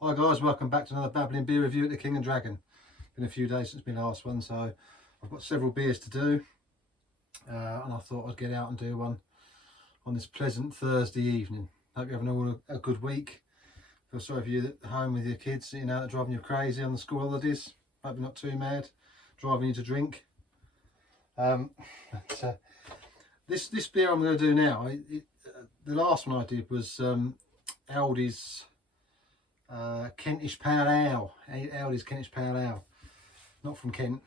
Hi guys, welcome back to another Babbling beer review at the King and Dragon. Been a few days since my last one, so I've got several beers to do, and I thought I'd get out and do one on this pleasant Thursday evening. Hope you're having all a good week. Feel sorry for you at home with your kids, you know, driving you crazy on the school holidays. Hope you're not too mad, driving you to drink. This beer I'm going to do now, the last one I did was Aldi's Kentish Pale Ale. Aldi's Kentish Pale Ale. Not from Kent.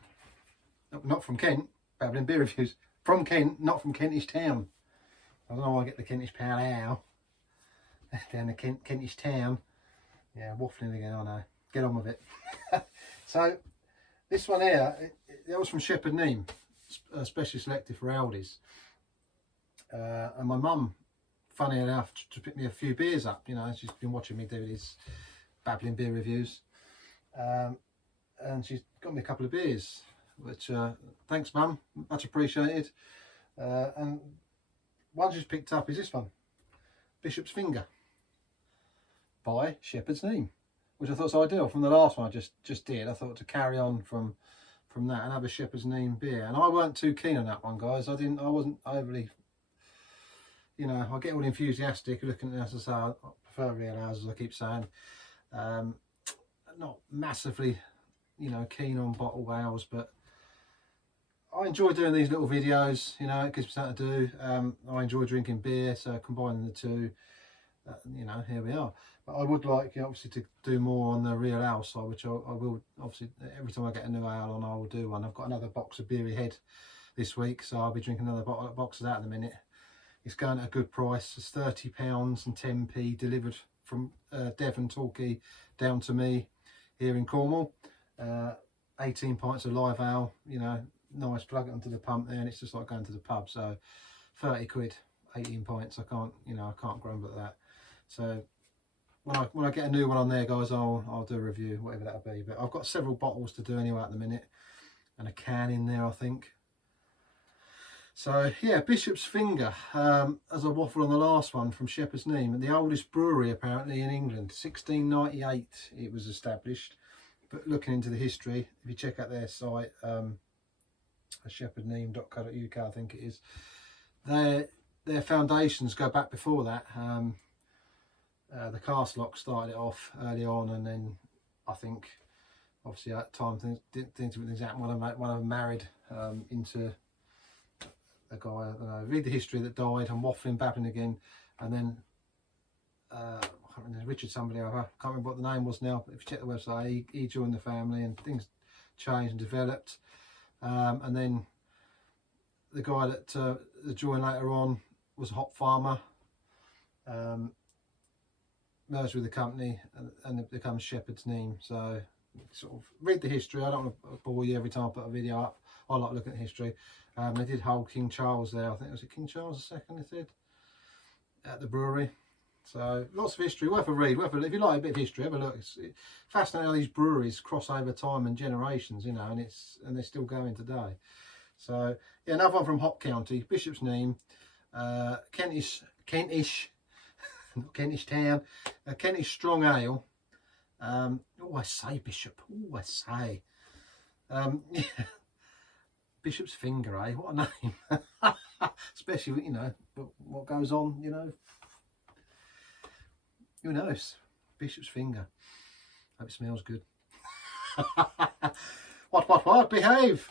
Not from Kent. Babbling beer reviews. From Kent, not from Kentish Town. I don't know why I get the Kentish Pale Ale down the Kentish Town. Yeah, waffling again, I know. Get on with it. So, this one here, that was from Shepherd Neame, specially selected for Aldi's. And my mum, funny enough, to pick me a few beers up. You know, she's been watching me do these Babbling beer reviews, and she's got me a couple of beers, which thanks mum, much appreciated. And one she's picked up is this one, Bishop's Finger by Shepherd's Neame, which I thought was ideal from the last one I just did. I thought to carry on from that and have a Shepherd's Neame beer, and I weren't too keen on that one, guys. I wasn't overly, you know, I get all enthusiastic looking at it. As I say, I prefer real ales, as I keep saying. Not massively, you know, keen on bottled ales, but I enjoy doing these little videos. You know, it gives me something to do. I enjoy drinking beer, so combining the two, you know, here we are. But I would like, you know, obviously to do more on the real ale side, which I will, obviously every time I get a new ale on, I will do one. I've got another box of beer ahead this week, so I'll be drinking another box of that in a minute. It's going at a good price. It's £30 and 10p delivered from Devon, Torquay down to me here in Cornwall. 18 pints of live ale, you know, nice, plug it onto the pump there, and it's just like going to the pub. So 30 quid, 18 pints. I can't, you know, I can't grumble at that. So when I get a new one on there, guys, I'll do a review, whatever that'll be. But I've got several bottles to do anyway at the minute, and a can in there, I think. So yeah, Bishop's Finger, as I waffle on the last one, from Shepherd's Neame, the oldest brewery apparently in England. 1698 it was established. But looking into the history, if you check out their site, shepherdneame.co.uk, I think it is, their foundations go back before that. The Castlock started it off early on, and then I think obviously at the time things happened. One of them married into a guy, I don't know, read the history, that died. I'm waffling, babbling again. And then I can't remember, Richard somebody, I can't remember what the name was now, but if you check the website, he joined the family, and things changed and developed. And then the guy that joined later on was a hop farmer, merged with the company, and it becomes Shepherd's Neame. So sort of read the history. I don't want to bore you every time I put a video up. I like looking at history. They did hold King Charles there. I think it was King Charles II they did at the brewery. So lots of history, worth a read. If you like a bit of history, have a look. It's fascinating how these breweries cross over time and generations, you know, and they're still going today. So yeah, another one from Hop County, Bishop's Neame, Kentish not Kentish Town, Kentish Strong Ale. Oh, I say Bishop. Oh, I say. Yeah. Bishop's Finger, eh? What a name. Especially, you know, what goes on, you know. Who knows? Bishop's Finger. Hope it smells good. What? Behave!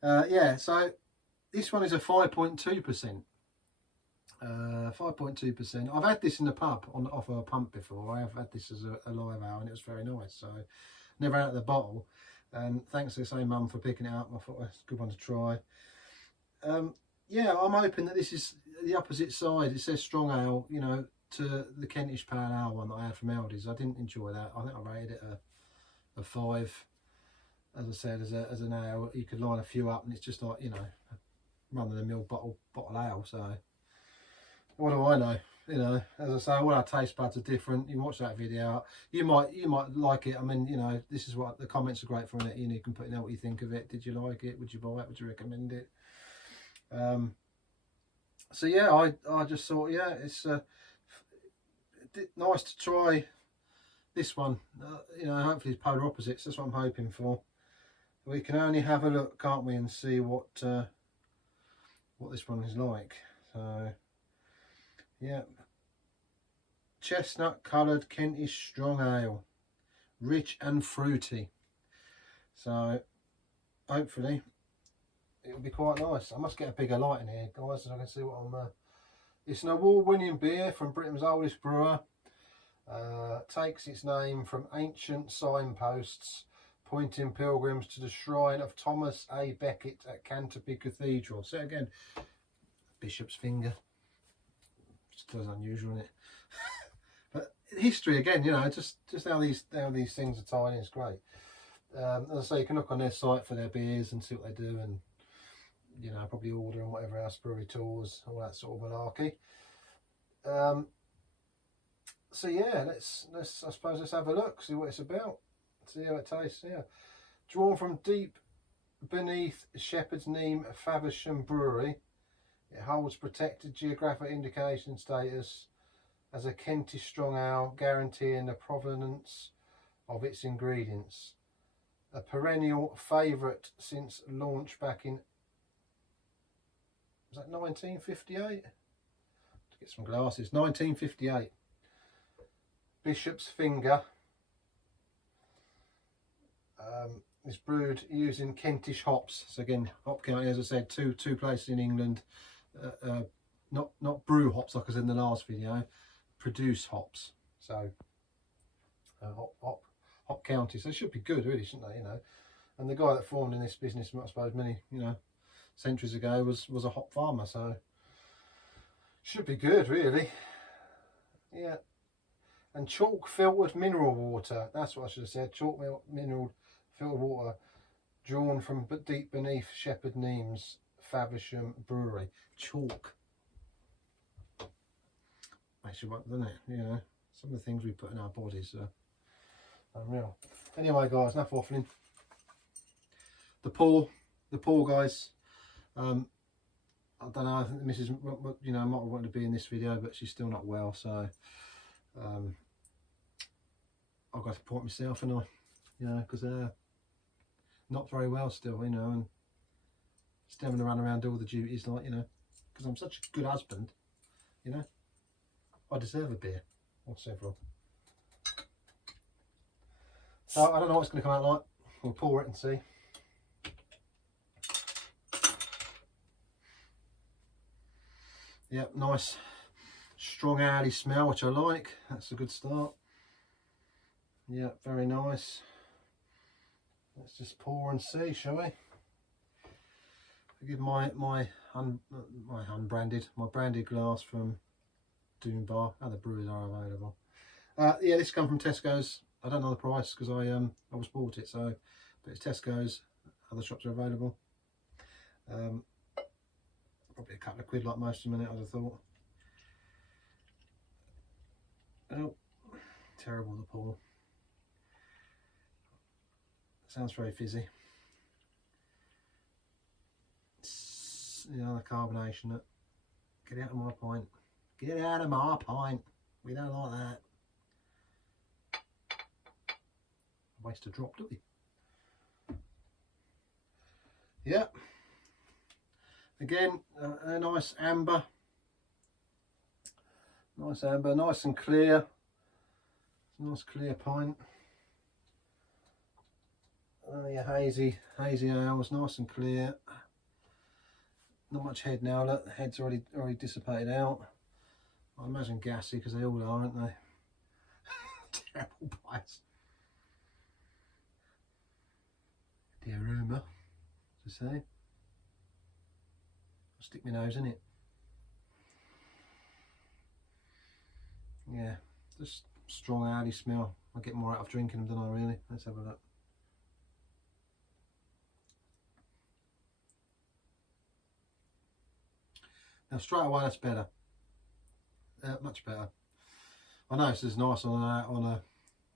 Yeah, so this one is a 5.2%. 5.2%. I've had this in the pub off a pump before. I have had this as a live ale, and it was very nice. So never out of the bottle. And thanks to the same mum for picking it up. I thought it's a good one to try. Yeah, I'm hoping that this is the opposite side. It says strong ale, you know, to the Kentish Pale Ale one that I had from Aldi's. I didn't enjoy that. I think I rated it a 5. As I said, as an ale, you could line a few up, and it's just like, you know, run-of-the-mill bottle ale. So what do I know? You know, as I say, all our taste buds are different. You watch that video, you might like it. I mean, you know, this is what the comments are great for it. You know, you can put in what you think of it. Did you like it? Would you buy it? Would you recommend it? So yeah, I just thought, yeah, it's nice to try this one, you know, hopefully it's polar opposites. That's what I'm hoping for. We can only have a look, can't we, and see what this one is like. So yeah, chestnut coloured Kentish strong ale, rich and fruity. So hopefully it'll be quite nice. I must get a bigger light in here, guys, so I can see what I'm. It's an award-winning beer from Britain's oldest brewer. Takes its name from ancient signposts pointing pilgrims to the shrine of Thomas A. Becket at Canterbury Cathedral. So again, bishop's finger. Just unusual, isn't it? But history again, you know, just how these things are tied in is great. As I say, you can look on their site for their beers and see what they do, and you know, probably order and whatever else, brewery tours, all that sort of malarkey. So yeah, let's I suppose let's have a look, see what it's about, see how it tastes. Yeah, drawn from deep beneath Shepherd's Neame, Faversham Brewery, it holds protected geographic indication status as a Kentish strong ale, guaranteeing the provenance of its ingredients. A perennial favourite since launch back in, was that 1958? To get some glasses, 1958. Bishop's Finger is brewed using Kentish hops. So again, hop county, as I said, two places in England, not brew hops like I said in the last video, produce hops. So hop county. So it should be good, really, shouldn't they? You know, and the guy that formed in this business, I suppose, many centuries ago, was a hop farmer. So should be good, really. Yeah. And chalk filtered mineral water, that's what I should have said, chalk mineral filtered water, drawn from deep beneath Shepherd Neame's Faversham Brewery. Chalk. Makes you want, doesn't it? You know, some of the things we put in our bodies are unreal. Anyway, guys, enough waffling. The pour, guys. I don't know, I think the missus, you know, might have wanted to be in this video, but she's still not well, so I've got to pour it myself, and because not very well still, you know, and still having to run around do all the duties, like, you know, because I'm such a good husband, you know, I deserve a beer or several. So I don't know what it's going to come out like. We'll pour it and see. Yep, nice strong ale smell, which I like. That's a good start. Yeah, very nice. Let's just pour and see, shall we? I give my branded glass from Doom Bar. Other breweries are available. Yeah, this come from Tesco's. I don't know the price because I was bought it, so but it's Tesco's. Other shops are available. Probably a couple of quid like most of them in it, I'd have thought. Oh, terrible the pour. Sounds very fizzy. You know, the carbonation. Get out of my pint. Get out of my pint. We don't like that. Waste a drop, do we? Yeah. Again, a nice amber. Nice amber, nice and clear. Nice clear pint. Yeah, hazy ales, nice and clear. Not much head now. Look, the head's already dissipated out. I imagine gassy because they all are, aren't they? Terrible bites. The aroma, to say. I'll stick my nose in it. Yeah, just strong ale smell. I get more out of drinking them, don't I, really? Let's have a look. Now straight away, that's better. Much better. I know this is nice on a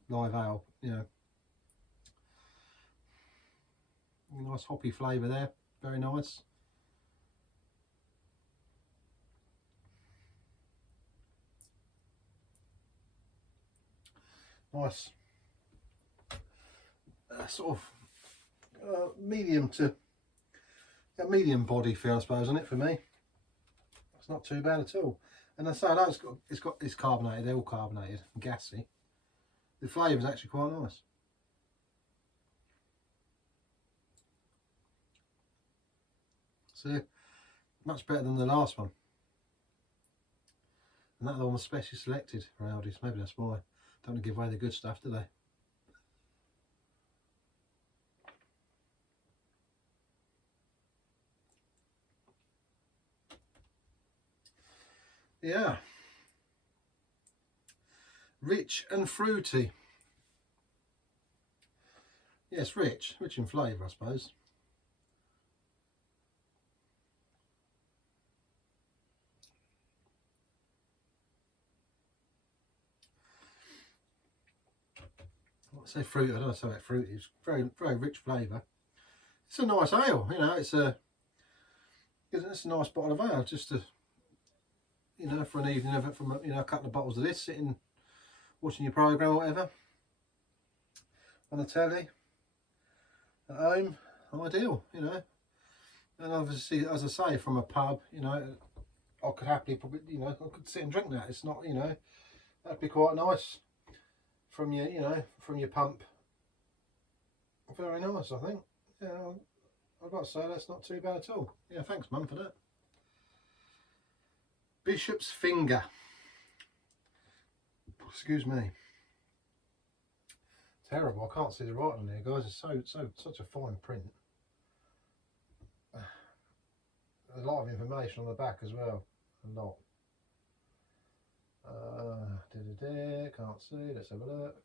live ale, you know. Nice hoppy flavour there, very nice. nice sort of medium to medium body feel, I suppose, on it for me. It's not too bad at all. And I say that it's carbonated, they're all carbonated and gassy. The flavour is actually quite nice. So much better than the last one. And that one was specially selected for Aldi's. Maybe that's why. Don't want to give away the good stuff, do they? Yeah. Rich and fruity. Yes, rich in flavour, I suppose. I say fruity, I don't know say about fruity. It's very rich flavour. It's a nice ale, you know. It's a nice bottle of ale, just to, you know, for an evening of it, from, you know, a couple of bottles of this, sitting watching your programme or whatever on the telly at home, ideal, you know. And obviously, as I say, from a pub, you know, I could happily probably, you know, I could sit and drink that. It's not, you know, that'd be quite nice from your, you know, from your pump. Very nice, I think. Yeah, I've got to say that's not too bad at all. Yeah, thanks, Mum, for that. Bishop's Finger. Excuse me. Terrible. I can't see the writing on there, guys. It's such a fine print. There's a lot of information on the back as well. A lot. Can't see. Let's have a look.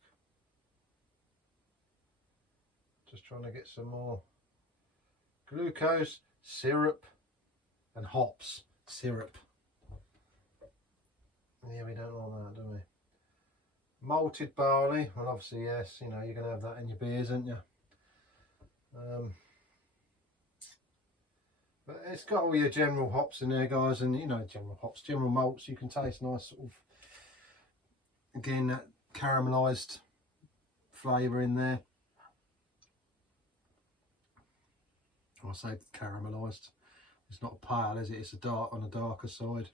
Just trying to get some more glucose, syrup, and hops. Syrup. Yeah, we don't like that, do we? Malted barley. Well, obviously, yes. You know, you're going to have that in your beers, aren't you? But it's got all your general hops in there, guys, and, you know, general hops, general malts. You can taste nice sort of, again, that caramelised flavour in there. I say caramelised. It's not pale, is it? It's on the darker side.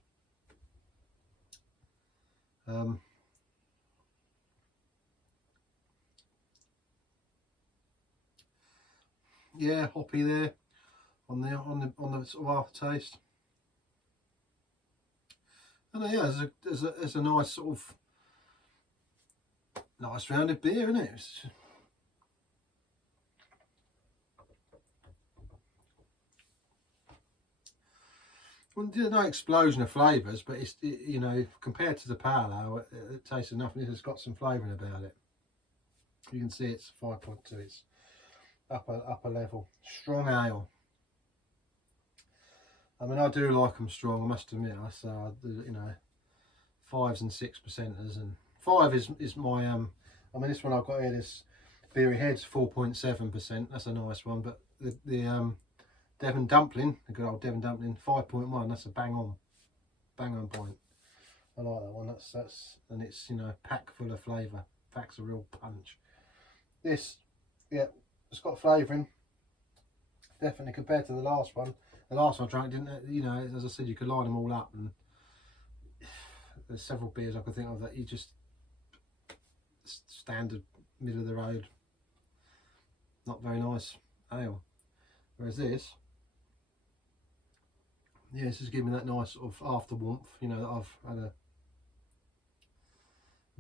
Yeah, hoppy there on the sort of aftertaste. And yeah, there's a nice sort of nice rounded beer, isn't it? Well, there's no explosion of flavours, but you know, compared to the pale ale, it tastes enough, and it's got some flavouring about it. You can see it's 5.2. It's upper level, strong ale. I mean, I do like them strong, I must admit. I say, you know, 5s and 6%ers, and 5 is my I mean, this one I've got here, this Beery Head's 4.7%. That's a nice one, but the Devon Dumpling, the good old Devon Dumpling, 5.1. That's a bang on point. I like that one. That's and it's, you know, packed full of flavour. Packs a real punch. This, yeah, it's got flavouring. Definitely compared to the last one. The last one I drank didn't, you know, as I said, you could line them all up, and there's several beers I could think of that you just standard middle of the road, not very nice ale. Whereas this, yeah, this is giving me that nice sort of after warmth, you know, that I've had a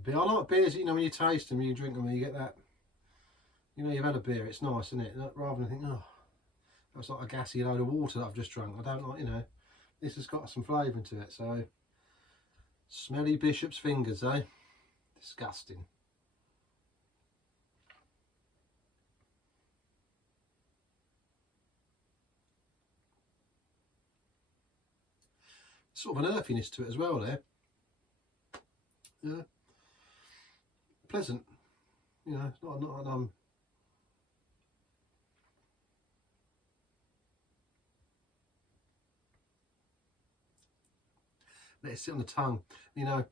beer. I like beers, you know, when you taste them, you drink them, and you get that, you know, you've had a beer, it's nice, isn't it? Rather than think, oh, that's like a gassy load of water that I've just drunk. I don't like, you know, this has got some flavour into it. So, smelly Bishop's Fingers, eh? Disgusting. Sort of an earthiness to it as well there. Yeah. Pleasant. You know, it's not let it sit on the tongue. You know,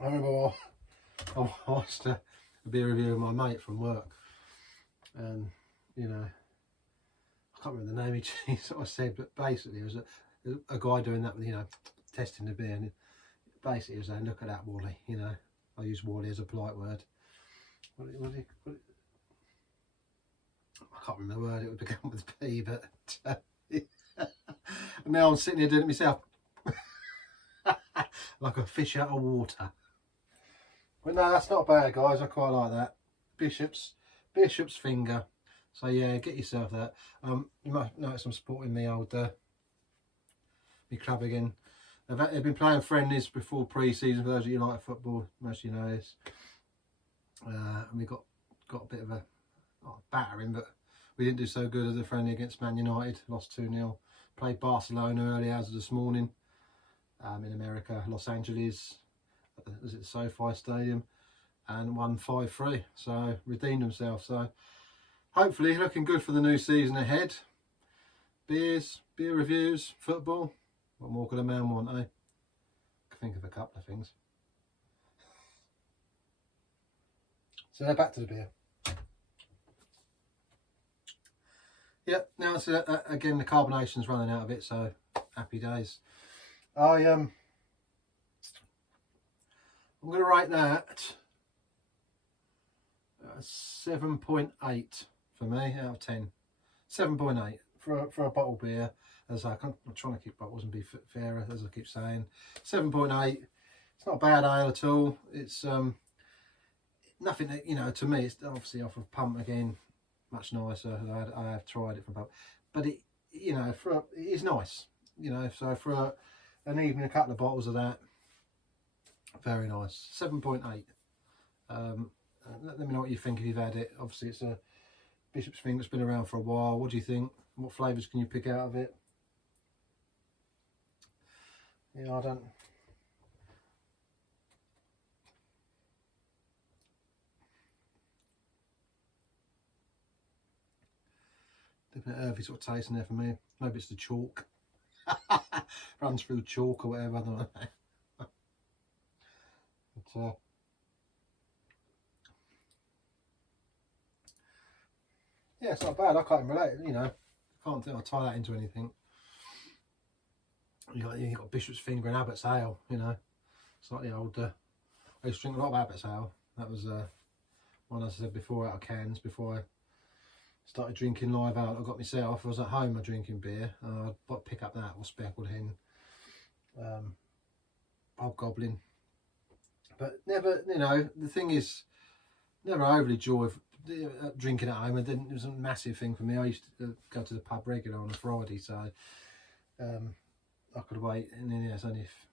I remember I watched a beer review of my mate from work, and you know, I can't remember the name he sort of said, but basically it was a guy doing that with, you know, testing the beer, and basically he was saying, look at that Wally, you know, I use Wally as a polite word. I can't remember the word, it would begin with P, but now I'm sitting here doing it myself. Like a fish out of water. But no, that's not bad, guys. I quite like that. Bishop's finger. So yeah, get yourself that. You might notice I'm supporting me old me club again. They've been playing friendlies before pre-season. For those of you who like football, most of you know this. And we got a bit of a battering, but we didn't do so good as a friendly against Man United. Lost 2-0. Played Barcelona early as of this morning. In America, Los Angeles. Was it the SoFi Stadium? And won 5-3. So redeemed themselves. So hopefully looking good for the new season ahead. Beer reviews, football. What more could a man want, eh? I can think of a couple of things. So back to the beer. Yep, now it's again the carbonation's running out of it, so happy days. I'm going to rate that 7.8 for me out of 10. 7.8 for a bottle beer. As I'm trying to keep bottles and be fairer, as I keep saying. 7.8. It's not a bad ale at all. It's nothing that, you know, to me, it's obviously off of pump again, much nicer. I have tried it from pump, but it, you know, it is nice, you know. So for an evening, a couple of bottles of that, very nice. 7.8. Let me know what you think if you've had it. Obviously, it's a Bishop's Finger that's been around for a while. What do you think? What flavours can you pick out of it? Yeah, I don't. Definitely earthy sort of taste in there for me. Maybe it's the chalk. Runs through chalk or whatever, I don't know. But, yeah, it's not bad. I can't relate, you know. I can't think I'll tie that into anything. You got Bishop's Finger and Abbott's Ale, you know. Slightly older. I used to drink a lot of Abbott's Ale. That was one, as I said before, out of cans. Before I started drinking live out, I got myself. I was at home, I drinking beer. I'd pick up that or Speckled Hen, Hobgoblin. But never, you know, the thing is, never overly joyful. Drinking at home, it was a massive thing for me. I used to go to the pub regular on a Friday, so I could wait, and then it's only if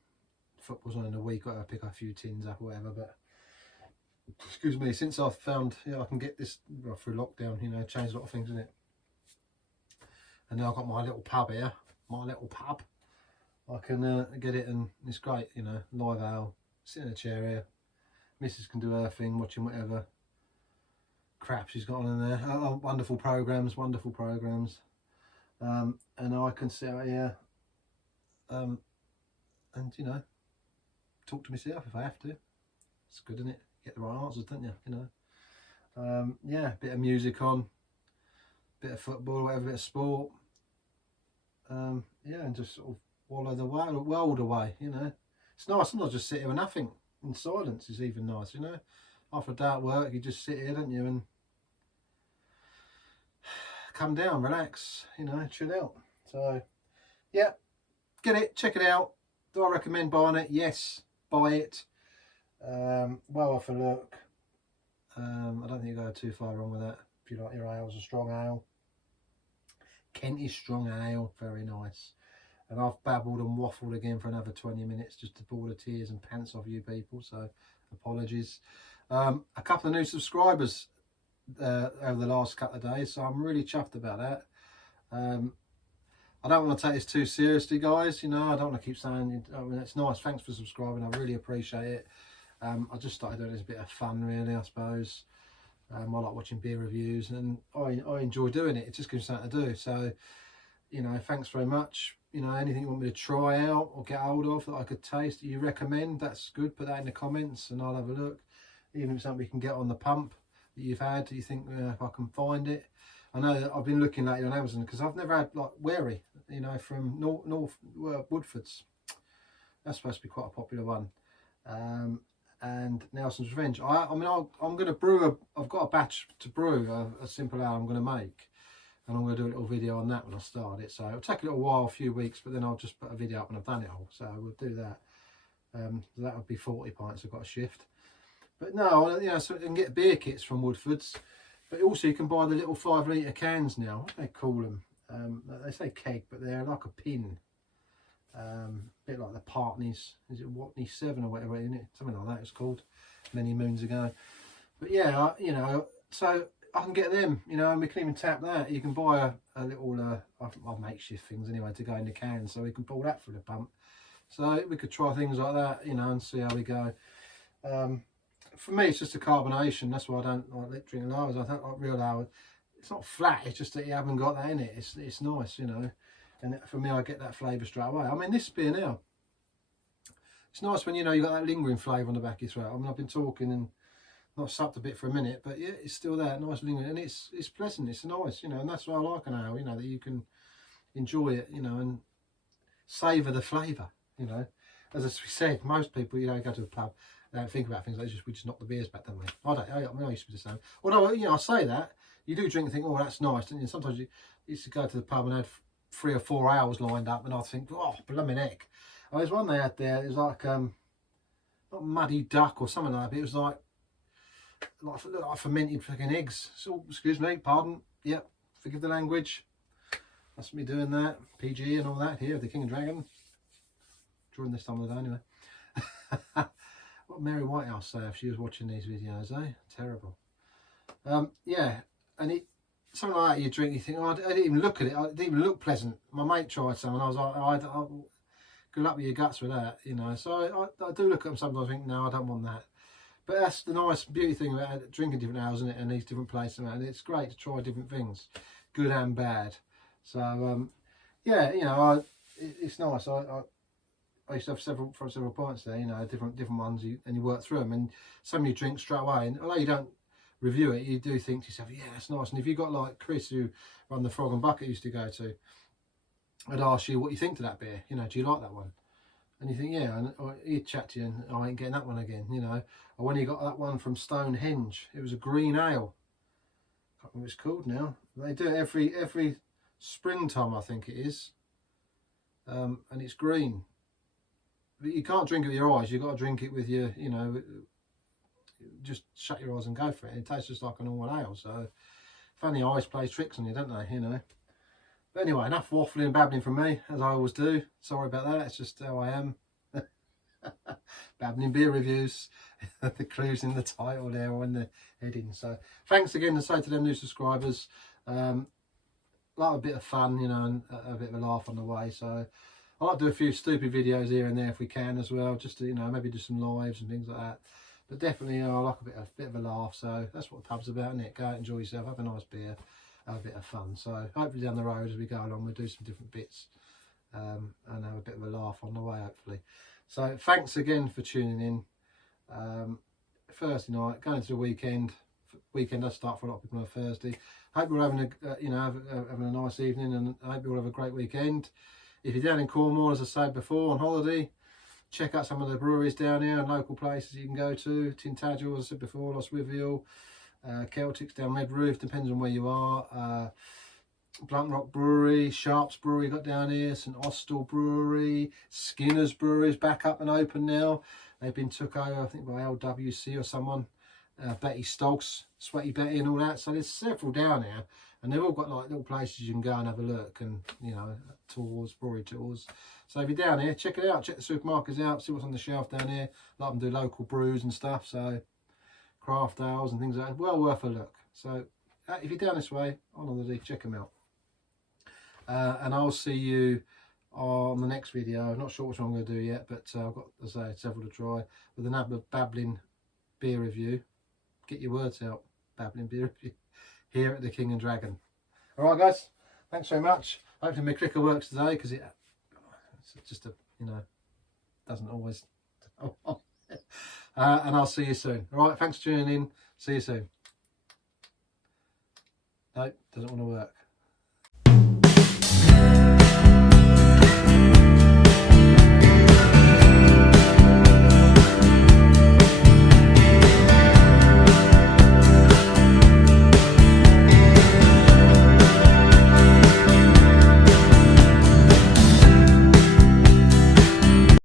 football's on in a week, I'd pick a few tins up or whatever. But excuse me, since I've found, you know, I can get this through lockdown, you know, changed a lot of things in it. And now I've got my little pub here, my little pub. I can get it, and it's great, you know, live ale, sit in a chair here. Mrs can do her thing, watching whatever crap she's got on in there. Wonderful programs, and I can sit out here and, you know, talk to myself if I have to. It's good, isn't it? Get the right answers, don't you? You know. Yeah, bit of music on, bit of football, whatever, bit of sport. Yeah, and just sort of wallow the world away, you know. It's nice sometimes just sit here with nothing, in silence is even nice, you know. After a day at work, you just sit here, don't you, and come down, relax, you know, chill out. So, yeah, get it, check it out. Do I recommend buying it? Yes, buy it. Well worth a look. I don't think you go too far wrong with that. If you like your ales, a strong ale. Kentish strong ale, very nice. And I've babbled and waffled again for another 20 minutes just to bore the tears and pants off you people, so apologies. A couple of new subscribers over the last couple of days, so I'm really chuffed about that. I don't want to take this too seriously, guys, you know. I don't want to keep saying, I mean, it's nice, thanks for subscribing, I really appreciate it. I just started doing it as a bit of fun, really, I suppose. I like watching beer reviews, and I enjoy doing it. It just gives me something to do. So, you know, thanks very much. You know, anything you want me to try out or get hold of that I could taste that you recommend, that's good. Put that in the comments and I'll have a look. even if it's something you can get on the pump that you've had, that you think, if I can find it. I know that I've been looking lately on Amazon because I've never had like Wary, you know, from North Woodfords. That's supposed to be quite a popular one. And Nelson's Revenge. I mean, I'm going to brew I've got a batch to brew, a simple ale I'm going to make, and I'm going to do a little video on that when I start it. So it'll take a little while, a few weeks, but then I'll just put a video up when I've done it all. So we'll do that. That would be 40 pints I've got to shift. But no, you know, so you can get beer kits from Woodfords, but also you can buy the little 5 litre cans now. What do they call them? They say keg, but they're like a pin. A bit like the Partneys, is it Watney 7 or whatever, isn't it? Something like that it's called, many moons ago. But yeah, you know, so I can get them, you know, and we can even tap that. You can buy a little, I'll makeshift things anyway to go in the can, so we can pull that through the pump. So we could try things like that, you know, and see how we go. For me, it's just a carbonation. That's why I don't like drinking ales. I don't like real ale. It's not flat. It's just that you haven't got that in it. It's nice, you know. And for me, I get that flavour straight away. I mean, this beer now, it's nice when, you know, you've got that lingering flavour on the back of your throat. I mean, I've been talking and not supped a bit for a minute, but yeah, it's still there, nice lingering. And it's pleasant, it's nice, you know, and that's why I like an ale, you know, that you can enjoy it, you know, and savour the flavour, you know. As we said, most people, you know, go to the pub, they don't think about things like this, we just knock the beers back, don't we? I don't, I mean, I used to be the same. Although, you know, I say that, you do drink and think, oh, that's nice, don't you? Sometimes you used to go to the pub and had 3 or 4 hours lined up, and I think, oh, blooming heck. Oh, there's one they had there, it was like, not muddy duck or something like that, but it was like fermented fucking eggs. So, excuse me, pardon, yep, forgive the language. That's me doing that, PG and all that here, the King and Dragon. During this time of the day, anyway. What Mary Whitehouse say if she was watching these videos, eh? Terrible. Yeah, and it, something like that you drink, you think, oh, I didn't even look at it, it didn't even look pleasant. My mate tried some and I was like, good luck with your guts with that, you know. So I do look at them sometimes and think, no, I don't want that. But that's the nice beauty thing about drinking different ales, isn't it, and these different places, and it's great to try different things, good and bad. So yeah, you know, it's nice. I used to have several pints there, you know, different ones, and you work through them, and some you drink straight away, and although you don't review it, you do think to yourself, yeah, that's nice. And if you got like Chris, who run the Frog and Bucket, used to go to, I'd ask you what you think to that beer, you know, do you like that one? And you think, yeah, and he'd chat to you, and I ain't getting that one again, you know. Or when you got that one from Stonehenge, it was a green ale, I can't remember what it's called now. They do it every springtime, I think it is, and it's green. But you can't drink it with your eyes, you've got to drink it with your, you know, just shut your eyes and go for it. It tastes just like a normal ale, so funny eyes play tricks on you, don't they, you know. But anyway, enough waffling and babbling from me, as I always do. Sorry about that, it's just how I am. Babbling beer reviews, the clues in the title there or in the heading. So thanks again to say to them new subscribers. Like a bit of fun, you know, and a bit of a laugh on the way. So I like to do a few stupid videos here and there if we can as well, just to, you know, maybe do some lives and things like that. But definitely, you know, I like a bit of a laugh. So that's what the pub's about, isn't it? Go out, enjoy yourself, have a nice beer, have a bit of fun. So hopefully down the road as we go along, we'll do some different bits and have a bit of a laugh on the way, hopefully. So thanks again for tuning in. Thursday night, going into the weekend. Weekend does start for a lot of people on a Thursday. Hope you're having a, you know, having a nice evening, and I hope you all have a great weekend. If you're down in Cornwall, as I said before, on holiday, check out some of the breweries down here and local places you can go to. Tintagel, as I said before, Lostwithiel, Celtics down Red Roof, depends on where you are. Blunt Rock Brewery, Sharps Brewery got down here, St Austell Brewery, Skinner's Brewery is back up and open now. They've been took over, I think, by LWC or someone. Betty Stokes, Sweaty Betty and all that. So there's several down here, and they've all got like little places you can go and have a look, and, you know, tours, brewery tours. So if you're down here, check it out, check the supermarkets out, see what's on the shelf down here. A lot of them do local brews and stuff, so craft ales and things like that. Well worth a look. So if you're down this way on holiday, check them out. And I'll see you on the next video. I'm not sure which one I'm going to do yet, but I've got, as I say, several to try with another Babbling beer review. Get your words out, Babbling beer review, here at the King and Dragon. All right, guys, thanks very much. Hopefully my clicker works today, because it's just a, you know, doesn't always. and I'll see you soon. All right, thanks for tuning in. See you soon. No, doesn't want to work.